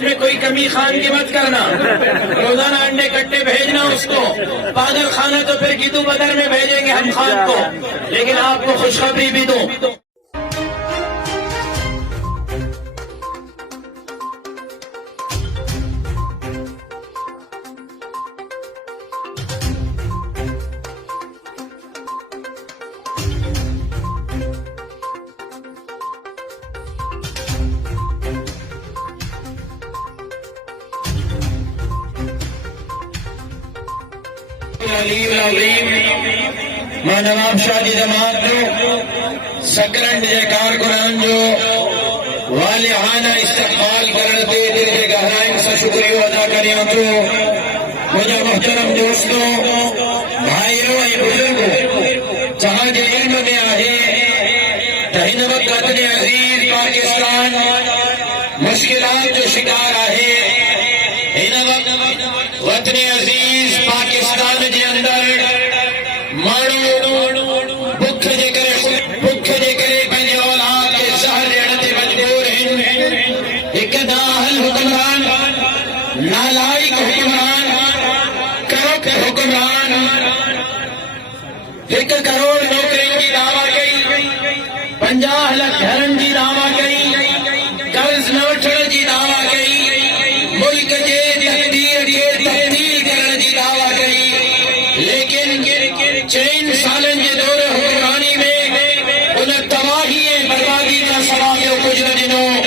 تربیت میں کوئی کمی خان کی مت کرنا، روزانہ انڈے کٹے بھیجنا اس کو، پاگل خانہ تو پھر گیدو بدر میں بھیجیں گے ہم خان کو، لیکن آپ کو خوشخبری بھی دوں۔ ماں نواب شاہ جی جماعت جو سکرنڈ جیکار قرآن جو والہانہ استقبال کرتے دل کے گہرائیں سے شکریہ ادا کریاں تو مجھے محترم دوستوں بھائیوں بزرگوں جہاں کے علم میں آئے تہین وقت اپنے عزیز پاکستان مشکلات جو شکار آئے ان وقت وطن عزیز پاکستان کے اندر مانو بکھ دے کرے پہلے اولاد کے زہر ریڑتے مجبور ہیں۔ ایک نااہل حکمران، نالائق حکمران، کرپٹ حکمران 1 کروڑ نوکری کی دعویٰ کئی، 50 لاکھ گھرن کی دعویٰ کئی، قرض نہ وٹھن کی دعویٰ کئی، ملک کے تقدیر کے تبدیل کرنے کی دعویٰ کئی، لیکن 4 سالن کے دور حکمرانی میں انہیں تباہی بربادی کا سوال کچھ نہ دنوں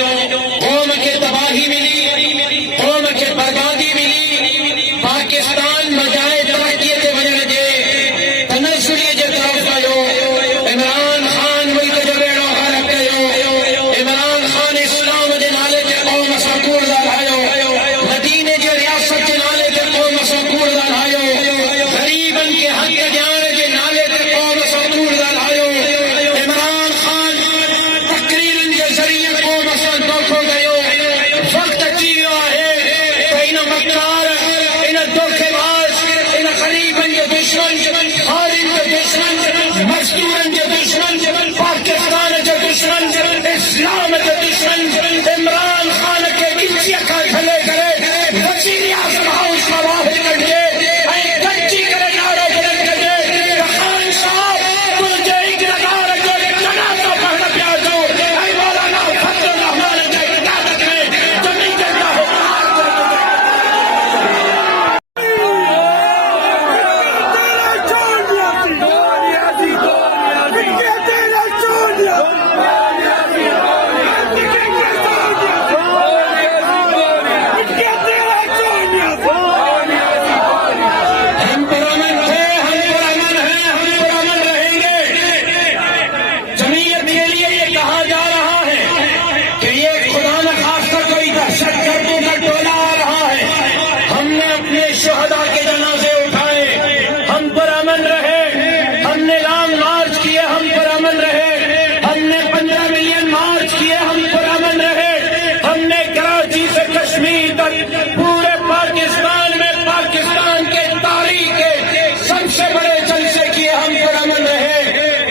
قوم کے تباہی ملی، قوم کے بربادی ملی، پاکستان مجائے ترقی کے وجہ دے تنزلی کے طرف گئے، عمران خان ملک جو بیڑو حرک گئے، عمران خان اسلام کے نالے کے قوم سکور دلائے، مدینے کے ریاست کے نالے کے قوم سکور دلائے، غریبن کے حق جان کے نالے کے قوم سکور دلائے، عمران خان تقریر کے ذریعے قوم سکور ہو گئے۔ وقت چیزوں ہے تو ان مکار، ان دھوکے باز، ان غریبن کے دشمن، خارن کے دشمن، مزدورن کے دشمن، پاکستان کے دشمن، اسلام کے دشمن عمران خان کے نیچے کا کھلے کرے، وزیر اعظم ہاؤس کا باہر کر کے گچی کرے نعرہ بلند کرے، خان صاحب تجھے ایک نگار جو جنازہ پڑھنا پیا دو، اے مولانا فضل الرحمان کے قیادت میں زمین کے ہم پرامن تھے، ہم پرامن ہیں، ہم پرامن رہیں گے۔ جمعیت کے لیے یہ کہا جا رہا ہے کہ یہ خدا نخواستہ کوئی دہشت گردوں کا ٹولہ آ رہا ہے، ہم نے اپنے شہداء کے جنازے اٹھائے، ہم پرامن رہے، ہم نے لانگ مارچ کیے، ہم پرامن رہے، ہم نے 15 ملین مارچ کیے، ہم پرامن رہے، ہم نے کراچی سے کشمیر تک پورے پاکستان میں پاکستان کے تاریخ کے سب سے بڑے جلسے کیے، ہم پرامن رہے۔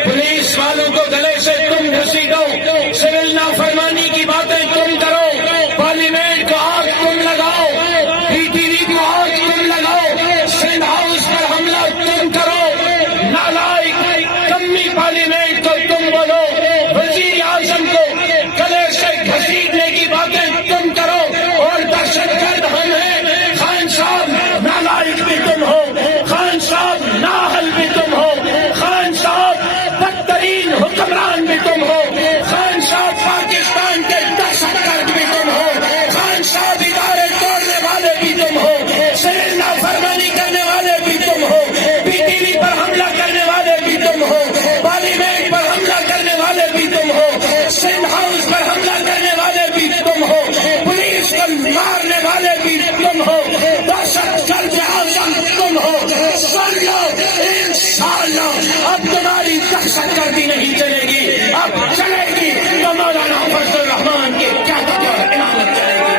پولیس والوں کو گلے سے تم گھسیٹو، سول نافرمانی کی باتیں تم کرو، پارلیمنٹ کو آگ تم لگاؤ، پی ٹی وی کو آگ تم لگاؤ، سندھ ہاؤس پر حملہ تم کرو، نالائق کمی پارلیمنٹ کو تم بولو، وزیر اعظم کو گلے سے گھسیٹنے کی باتیں تم کرو، اور دہشت گرد ہم ہیں۔ خان صاحب نالائق بھی تم ہو، خان صاحب نااہل بھی تم ہو، خان صاحب بدترین حکمران بھی تم ہو، خان صاحب پاکستان کے دہشت گرد بھی تم ہو، خان صاحب ادارے توڑنے والے بھی تم ہو، سول نافرمانی کرنے والے بھی تم ہو، پی ٹی وی پر حملہ کرنے والے بھی تم ہو، پارلیمنٹ پر حملہ کرنے والے بھی تم ہو، سندھ ہاؤس پر حملہ کرنے والے بھی تم ہو، پولیس کو مارنے والے بھی تم ہو، دہشت گرد اعظم تم ہو۔ سن لو، انشاءاللہ اب تمہاری دہشت گردی نہیں چلے گی، اب چلے گی تو مولانا فضل الرحمان کی قیادت اور امامت چلے گی۔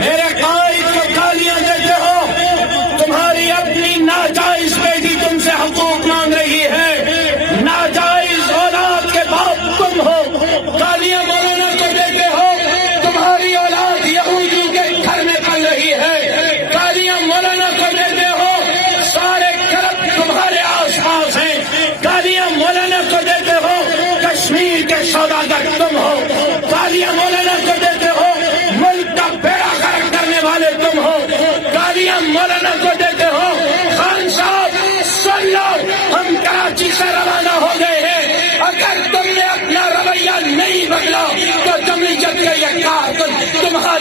میرے قائد کو گالیاں دیتے ہو، تمہاری اپنی ناجائز بیٹی تم سے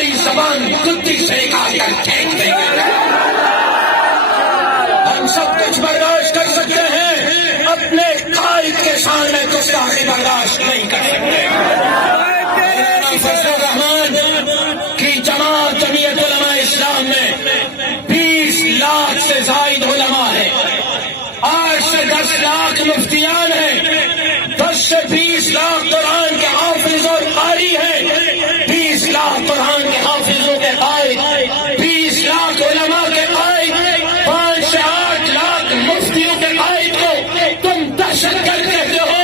تمہاری زبان کتی سے نکال کر پھینک دیں گے. ہم سب کچھ برداشت کر سکتے ہیں، اپنے قائد کے سامنے گستاخی برداشت نہیں کر سکتے. فضل الرحمان کی جماعت جمعیت علماء اسلام میں 20 لاکھ سے زائد علماء ہیں. 8 سے 10 لاکھ مفتیان ہیں. 10 سے 20 لاکھ قرآن کے حافظ اور قاری ہیں. 20 لاکھ قرآن کے حافظوں کے قائد، 20 لاکھ علماء کے قائد، 5 سے 8 لاکھ مفتیوں کے قائد کو تم دہشت گرد کہتے ہو.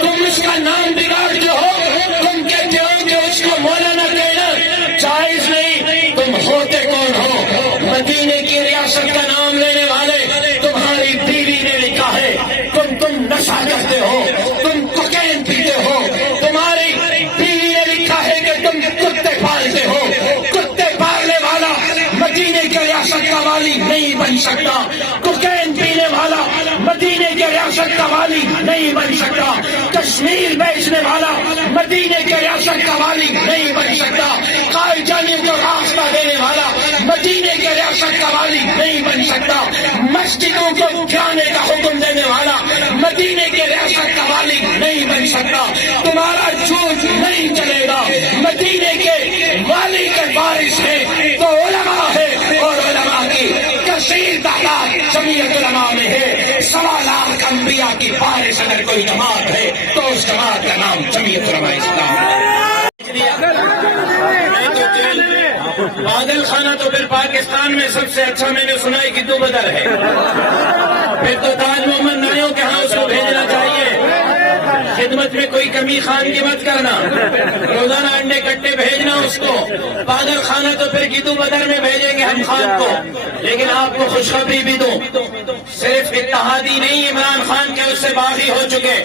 تم اس کا نام بگاڑتے ہو. تم کہتے ہو کہ اس کو مولانا کہنا جائز نہیں. تم ہوتے کون ہو؟ مدینے کی ریاست کا نام لینے والے. تمہاری بیوی نے لکھا ہے تم نشہ کرتے ہو، تم کوکین پیتے ہو. تمہاری بیوی نے لکھا ہے کہ تم کتے پالتے ہو. کتے پالنے والا مدینے کی ریاست کا والی نہیں بن سکتا. کوکین پینے والا مدینے کی ریاست کا والی نہیں بن سکتا. کشمیر بیچنے والا مدینے کی ریاست کا والی نہیں بن سکتا. قائد جانے کو راستہ دینے والا مدینے کی ریاست کا والی نہیں بن سکتا. مسجدوں کو جانے کا حکم دینے والا مدینے کے ریاست کا والی نہیں بن سکتا. تمہارا جھوٹ نہیں چلے گا. مدینے کے والی کے وارث ہے تو علماء ہے، اور علماء کی کثیر تعداد جمعیت علماء میں ہے. 1.25 لاکھ انبیاء کی وارث اگر کوئی جماعت ہے تو اس جماعت کا نام جمعیت علماء اسلام ہے. پاگل خانہ تو پھر پاکستان میں سب سے اچھا میں نے سنا ہے کہ دو بدر ہے. پھر تو تاج محمد نایوں کے ہاں اس کو بھیجنا چاہیے. خدمت میں کوئی کمی خان کی مت کرنا. روزانہ انڈے کٹے بھیجنا اس کو. پاگل خانہ تو پھر گدو بدر میں بھیجیں گے ہم خان کو. لیکن آپ کو خوشخبری بھی دوں، صرف اتحادی نہیں عمران خان کے اس سے باغی ہو چکے،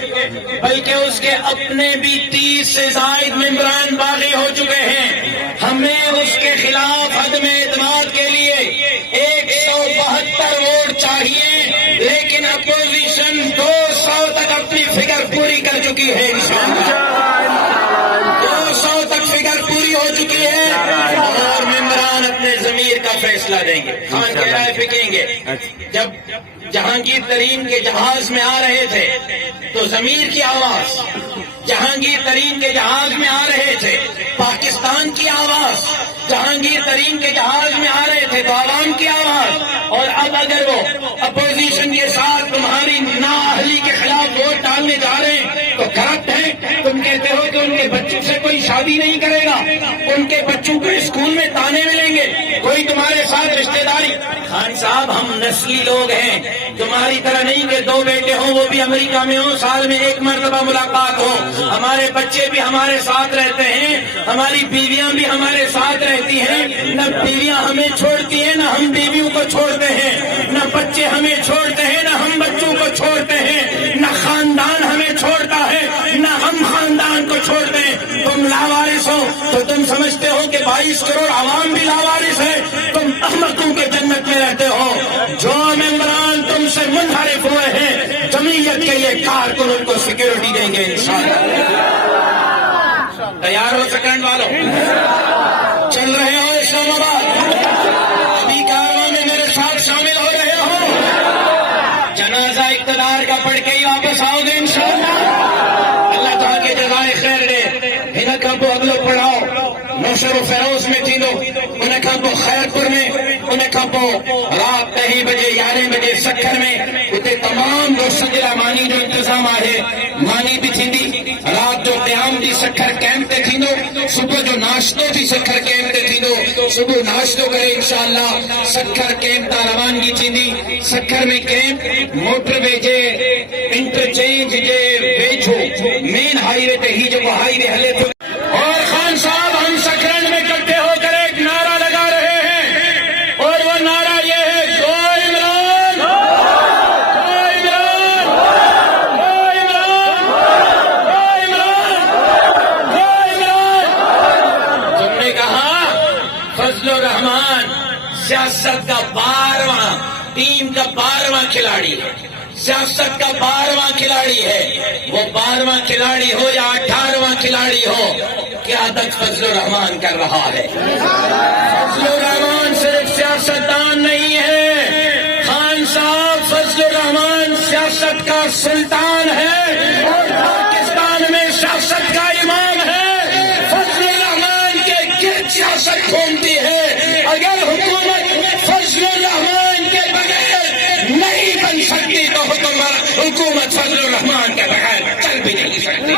بلکہ اس کے اپنے بھی 30 سے زائد ممبران باغی ہو چکے ہیں. ہمیں اس کے خلاف عدم اعتماد کے لیے 172 ووٹ چاہیے، لیکن اپوزیشن 200 تک اپنی فگر پوری کر چکی ہے. 200 تک فگر پوری ہو چکی ہے اور ممبران اپنے ضمیر کا فیصلہ دیں گے. خان کی رائے پھینکیں گے. جب جہانگیر ترین کے جہاز میں آ رہے تھے تو ضمیر کی آواز، جہانگیر ترین کے جہاز میں آ رہے تھے پاکستان کی آواز، جہانگیر ترین کے جہاز میں آ رہے تھے تو عوام کی آواز. اور اب اگر وہ اپوزیشن کے ساتھ تمہاری نااہلی کے خلاف ووٹ ڈالنے جا رہے ہیں تو کرپٹ ہیں. تم کہتے ہو کہ ان کے بچوں سے کوئی شادی نہیں کرے گا، ان کے بچوں کو اسکول میں تانے ملیں گے، کوئی تمہارے ساتھ رشتہ داری. خان صاحب ہم نسلی لوگ ہیں، تمہاری طرح نہیں کہ 2 بیٹے ہوں وہ بھی امریکہ میں ہوں، سال میں 1 مرتبہ ملاقات ہو. ہمارے بچے بھی ہمارے ساتھ رہتے ہیں، ہماری بیویاں بھی ہمارے ساتھ رہتی ہیں. نہ بیویاں ہمیں چھوڑتی ہیں نہ ہم بیویوں کو چھوڑتے ہیں، نہ بچے ہمیں چھوڑتے ہیں نہ ہم بچوں کو چھوڑتے ہیں، نہ خاندان ہمیں چھوڑتا ہے نہ ہم خاندان کو چھوڑتے ہیں. تم لاوارث ہو تو تم سمجھتے ہو کہ 22 کروڑ عوام بھی لاوارث ہے. تم احمقوں کے جنت میں رہتے ہو. جو ممبران تم سے منحرف ہوئے ہیں جمعیت کے یہ کارکن ان کو سیکورٹی دیں گے انشاءاللہ. تیار ہو سیکنڈ والوں؟ چل رہے ہو اسلام آباد؟ ابھی کارواں میں میرے ساتھ شامل ہو رہے ہو؟ جنازہ اقتدار کا پڑھ کے ہی واپس آؤ گے انشاءاللہ. اللہ تعالیٰ کے جزائے خیر دے. ان کو اگلو پڑھاؤ نوشر و فیروز میں تھی دو، ان کو خیر پور میں، ان کو رات 10 بجے 11 بجے سکھر میں اتنے تمام دوستوں جلا مانی جو انتظام آئے مانی بھی تھی دی. رات جو قیام دی سکھر کیمپ تے تھی دو، صبح جو ناشتو تھی سکھر کیمپ تے تھی دو، صبح ناشتو کرے انشاءاللہ. سکھر کیمپ تا روانگی تھی دی. سکھر میں کیمپ موٹر وے جے انٹرچینج جے ویچو مین ہائی وے تے ہی جو ہائی وے ہلے تو. اور خان صاحب ہم سکھرن میں اکٹھے ہو کر ایک نعرہ لگا رہے ہیں اور وہ نعرہ یہ ہے جو عمران، جو عمران، جو عمران، جو عمران. تم نے کہا فضل الرحمان سیاست کا 12واں ٹیم کا 12واں کھلاڑی ہے. سیاست کا 12واں کھلاڑی ہے، وہ 12واں کھلاڑی ہو یا 18واں کھلاڑی ہو، قیادت فضل الرحمان کر رہا ہے۔ فضل الرحمان صرف سیاستدان نہیں ہے، خان صاحب فضل الرحمان سیاست کا سلطان ہے اور پاکستان میں سیاست کا امام ہے۔ فضل الرحمان کے گرد سیاست گھومتی ہے۔ اگر حکومت فضل الرحمان کے بغیر نہیں بن سکتی تو حکومت فضل الرحمان کے بغیر چل بھی نہیں سکتی۔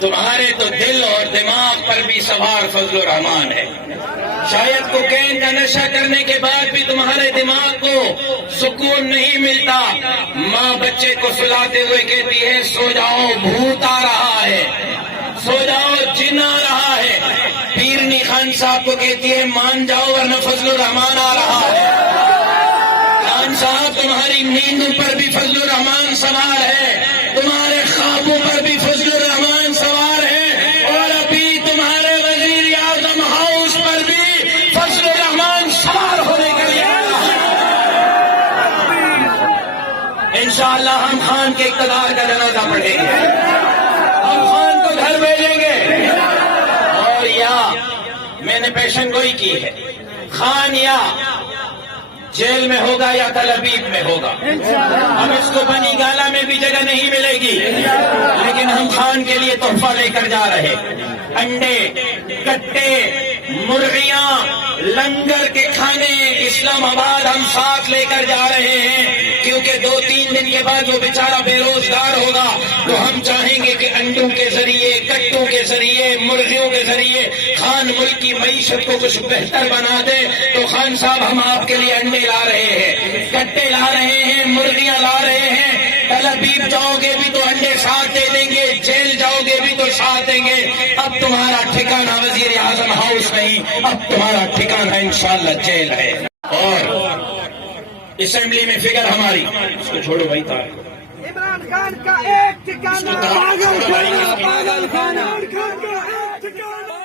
تمہارے تو دل اور دماغ پر بھی سوار فضل الرحمان ہے۔ شاید کوکین کا نشہ کرنے کے بعد بھی تمہارے دماغ کو سکون نہیں ملتا۔ ماں بچے کو سلاتے ہوئے کہتی ہے سو جاؤ بھوت آ رہا ہے، سو جاؤ جن آ رہا ہے۔ پیرنی خان صاحب کو کہتی ہے مان جاؤ ورنہ فضل الرحمان آ رہا ہے۔ خان صاحب تمہاری نیندوں پر بھی فضل الرحمان سوار ہے، تمہارے خوابوں پر بھی فضل الرحمان سوار ہے، اور ابھی تمہارے وزیر اعظم ہاؤس پر بھی فضل الرحمان سوار ہونے کے لیے آ رہا ہے۔ انشاءاللہ ہم خان کے اقتدار کا جنازہ پڑھیں گے، ہم خان کو گھر بھیجیں گے، اور یا میں نے پیشن گوئی کی ہے، خان یا جیل میں ہوگا یا تل ابیب میں ہوگا۔ ہم اس کو بنی گالا میں بھی جگہ نہیں ملے گی، لیکن ہم خان کے لیے تحفہ لے کر جا رہے، انڈے، کٹے، مرغیاں، لنگر کے کھانے اسلام آباد ہم ساتھ لے کر جا رہے ہیں، کیونکہ 2-3 دن کے بعد وہ بیچارہ بے روزگار ہوگا تو ہم چاہیں گے کہ انڈوں کے ذریعے، کٹوں کے ذریعے، مرغیوں کے ذریعے خان ملک کی معیشت کو کچھ بہتر بنا دے۔ تو خان صاحب ہم آپ کے لیے انڈے لا رہے ہیں، کٹے لا رہے ہیں، مرغیاں لا رہے ہیں۔ تل ابیب جاؤ گے بھی تو انڈے ساتھ دے دیں گے، جیل جاؤ گے بھی تو ساتھ دیں گے۔ اب تمہارا ٹھکانہ وزیر اعظم ہاؤس نہیں، اب تمہارا ٹھکانہ انشاءاللہ جیل ہے۔ اور اسمبلی میں فگر ہماری، اس کو چھوڑو بھائی تاریخ، عمران خان کا ایک ٹھکانہ، پاگل خانہ، پاگل خانہ، عمران خان کا ایک ٹھکانہ۔